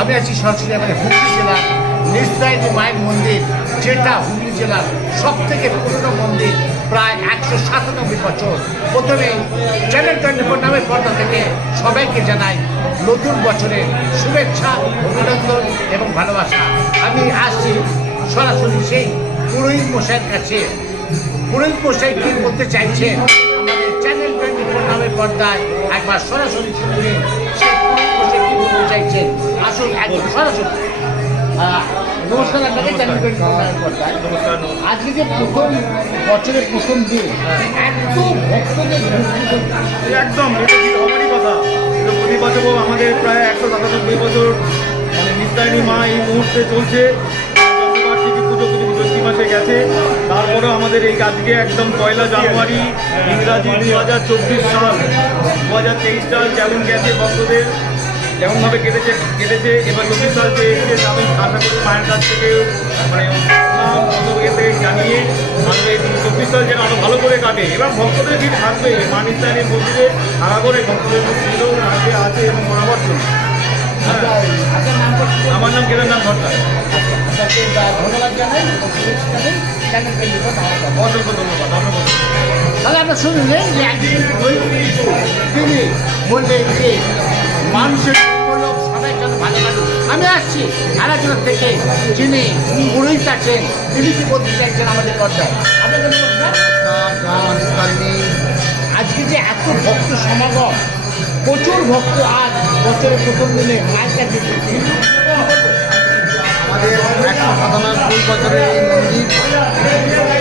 আমি আছি সরাসরি আমাদের হুগলি জেলার নিস্তায়নী মায়ের মন্দির, যেটা হুগলি জেলার সব থেকে পুরনো মন্দির, প্রায় একশো সাতানব্বই বছর। প্রথমে চ্যানেল টোয়েন্টি ফোর নামের পর্দা থেকে সবাইকে জানাই নতুন বছরের শুভেচ্ছা, অভিনন্দন এবং ভালোবাসা। আমি আসছি সরাসরি সেই পুরোহিত মশাইয়ের কাছে। পুরোহিত মশাই কি বলতে চাইছেন? আমাদের চ্যানেল টোয়েন্টি ফোর নামের পর্দায় একবার সরাসরি শুনলে সেই পুরোহিত মশাই কি বলতে চাইছেন আসুন একদম সরাসরি নমস্কার। আপনাকে চ্যানেল টোয়েন্টি ফোর নামের পর্দায় আজকে যে প্রথম বছরের প্রথম দিন এত ভক্তদের একদম এটা ঠিক হবারই কথা? প্রতি বছর আমাদের প্রায় একশো সাতানব্বই বছর মানে নিস্তারিণী মা এই মুহূর্তে চলছে। জন্মবার্ষিকী পুজো পুজো জ্যৈষ্ঠী মাসে গেছে। তারপরেও আমাদের এই আজকে একদম পয়লা জানুয়ারি ইংরাজি দু হাজার চব্বিশ সাল দু হাজার তেইশ সাল যেমন গেছে ভক্তদের? যেমনভাবে কেটেছে কেটেছে এবার চব্বিশ সাল যে এসেছে আমি আশা করি মায়ের কাছ থেকে মানে থেকে জানিয়ে আমাদের চব্বিশ সাল যেন আরও ভালো করে কাটে। এবার ভক্তদের ভিড় থাকবে। মা নিস্তারিণীর মন্দিরে সারা করে ভক্তদের ভিড়ও আছে আছে এবং আপনার আপনার নাম করছি আমার নাম কেদারনাথ ভট্টাচার্য। ধন্যবাদ জানাই। অসংখ্য ধন্যবাদ। আমরা শুনলেন যে একজন বই কিন্তু যে মানুষের সবাই যেন ভালো মানুষ আমি আসছি আলোচনা থেকে যিনি পুরোহিত আছেন তিনি কি বলতে চাইছেন আমাদের আপনাদের আজকে যে এত ভক্ত সমাগম প্রচুর ভক্ত আজ বছরের প্রথম দিনে মায়ের কাছে আমাদের একশো সাতানব্বই বছরের এই মন্দির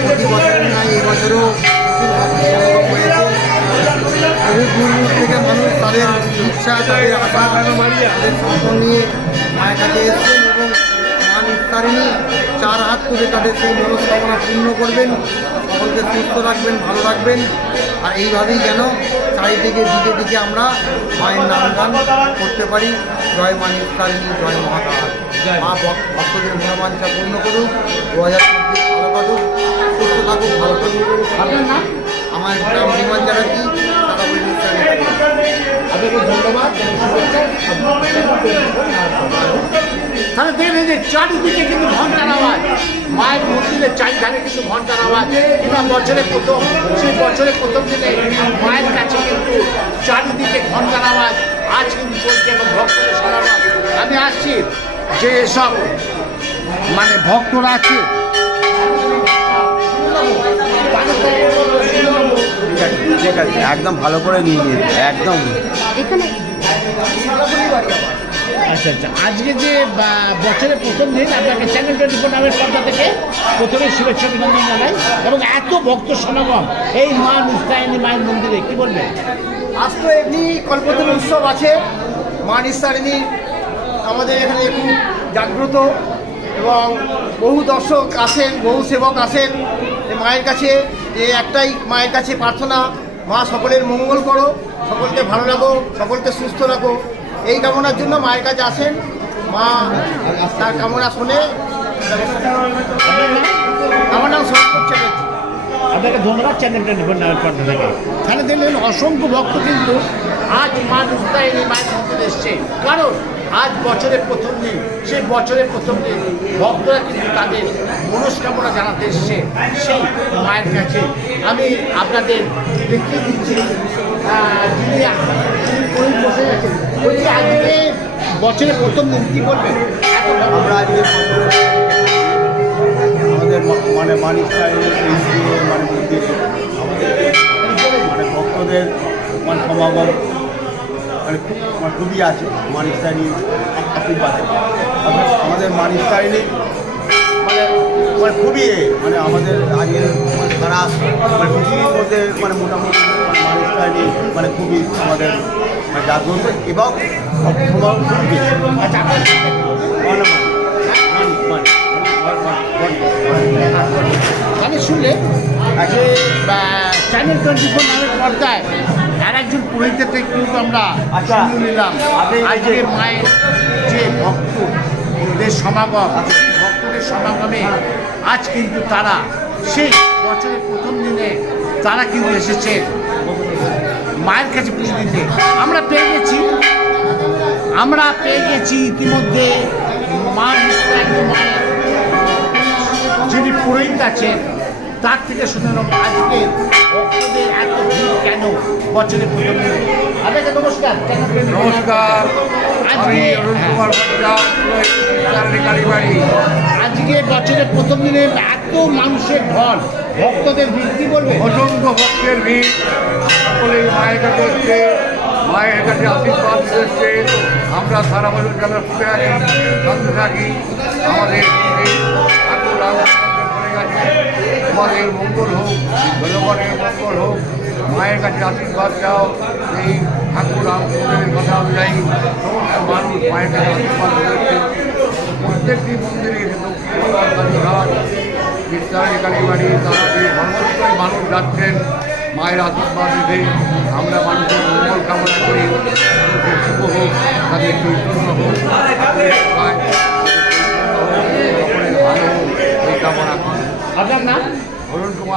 প্রতি এই বছরও বহু দূর দূর থেকে মানুষ তাদের ইচ্ছা তাদের আশা তাদের স্বপ্ন নিয়ে মায়ের কাছে এসেছেন এবং মা নিস্তারিণী চার হাত তুলে তাদের সেই মনস্কামনা পূর্ণ করবেন সকলকে সুস্থ রাখবেন ভালো রাখবেন আর এইভাবেই যেন চারিদিকে দিকে দিকে আমরা মায়ের নাম গান করতে পারি জয় মা নিস্তারিণী জয় মহাকাল মা ভক- ভক্তদের মনোবাঞ্ছা পূর্ণ করুক দু হাজার চব্বিশ ভালো কাটুক সুস্থ থাকুক ভালো থাকুক আমার নাম বিমান চ্যাটার্জি। টাটা বলি তাহলে দেখবেন যে চারিদিকে কিন্তু ঘণ্টার আওয়াজ মায়ের মন্দিরের চারিধারে কিন্তু ঘণ্টার আওয়াজ কিংবা বছরের প্রথম সেই বছরের প্রথম দিনে মায়ের কাছে কিন্তু চারিদিকে ঘণ্টার আওয়াজ আজ কিন্তু চলছে এবং ভক্তদের সমাগম আমি আসছি যে সব মানে ভক্তরা আছে ঠিক আছে একদম ভালো করে নিয়ে নিন একদম। আচ্ছা আচ্ছা। আজকে যে বছরের প্রথম দিন আপনাকে চ্যানেল টোয়েন্টি ফোর নামের পর্দা থেকে প্রথমে শুভেচ্ছা অভিনন্দন জানাই এবং এত ভক্ত সমাগম এই মা নিস্তায়নী মায়ের মন্দিরে কি বলবেন আজ তো এমনি কল্পতরু উৎসব আছে। মা নিস্তারিণী আমাদের এখানে খুব জাগ্রত এবং বহু দর্শক আসেন বহু সেবক আসেন। মায়ের কাছে যে একটাই মায়ের কাছে প্রার্থনা। মা সকলের মঙ্গল করো সকলকে ভালো রাখো সকলকে সুস্থ রাখো। এই কামনার জন্য মায়ের কাছে আসেন। মা তার কামনা শুনে আমার নাম চ্যাটার্জি। আপনাকে ধন্যবাদ চ্যানেল টোয়েন্টি ফোর নামের থেকে। তাহলে দেখলেন অসংখ্য ভক্ত কিন্তু আজ মা নিস্তায়নী মায়ের মন্দিরে এসছে। কারণ আজ বছরের প্রথম দিন। সেই বছরের প্রথম দিন ভক্তরা কিন্তু তাদের মনস্কামনা জানাতে এসছে। সেই মায়ের কাছে। আমি আপনাদের দেখিয়ে দিচ্ছি আজকে বছরের প্রথম দিন, কি বলবেন? আমরা আজকে মানে মানিসটাই মানে মানে ভক্তদের মানে সমাগম মানে খুব মানে খুবই আছে মানিসটাইনি আশীর্বাদে অর্থাৎ আমাদের মানিসটাইনি মানে মানে খুবই মানে আমাদের আজকে মানে সারা মানে পৃথিবীর মধ্যে মানে মোটামুটি মানে মানিসটাইনি মানে খুবই আমাদের মানে জাগ্রত এবং সবসময় খুবই আচ্ছা মানে মানে মানে আমি শুনলে চ্যানেল টোয়েন্টি ফোর নামের পর্দায় আর একজন পুরোহিতের থেকে কিন্তু আমরা আচ্ছা। শুনে নিলাম আজকে মায়ের যে ভক্তদের সমাগম ভক্তদের সমাগমে আজ কিন্তু তারা সেই বছরের প্রথম দিনে তারা কিন্তু এসেছে মায়ের কাছে পুজো দিতে আমরা পেয়ে গেছি আমরা পেয়ে গেছি ইতিমধ্যে মা যিনি পুরোহিত আছেন তার থেকে শুনে নেব আজকে ভক্তদের এত ভিড় কেন? বছরের প্রথম আপনাকে নমস্কার। নমস্কার। আজকে আজকে বছরের প্রথম দিনে এত মানুষের ঢল ভক্তদের ভিড় কি বলবে অসংখ্য ভক্তের ভিড় সকলে মায়ের কাছে হচ্ছে মায়ের কাছে আশীর্বাদ এসছে। আমরা সারা বছর যারা ফুটে আছি শান্ত থাকি। আমাদের ঠাকুর গেছে তোমাদের মঙ্গল হোক জনগণের মঙ্গল হোক, মায়ের কাছে আশীর্বাদ দাও এই ঠাকুর রামচন্দ্রের কথা অনুযায়ী সমস্ত মানুষ মায়ের কাছে আশীর্বাদ করেছে প্রত্যেকটি মন্দিরে দক্ষিণঘাট বিদ্যালয় কালীবাড়ি তারাতে সর্বত্রই মানুষ যাচ্ছেন, মায়ের আশীর্বাদ নিতে। আমরা মানুষের মঙ্গল কামনা করি। মানুষের শুভ হোক, তাদের চৈতন্য হোক।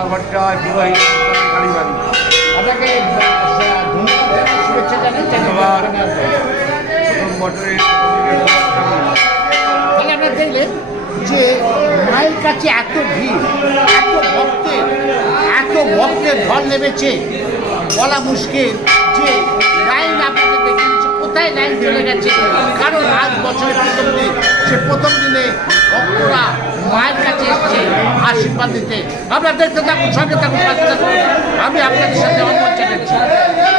অরুণ বিবাহিত কালীবাড়ি আপনাকে আহ, ধন্যবাদ জানাই, শুভেচ্ছা জানাই ধন্যবাদ। প্রথম বছরের তাহলে আমরা দেখলেন যে মায়ের কাছে এত ভিড় এত ভক্তের এত ভক্তের ঢল নেমেছে। বলা মুশকিল। লাইন চলে গেছে। কারণ আজ বছরের প্রথম দিন। সে প্রথম দিনে ভক্তরা মায়ের কাছে এসছে আশীর্বাদ দিতে। আপনারা দেখতে থাকুন, সঙ্গে থাকুন আমি আপনাদের সাথে চ্যাটার্জি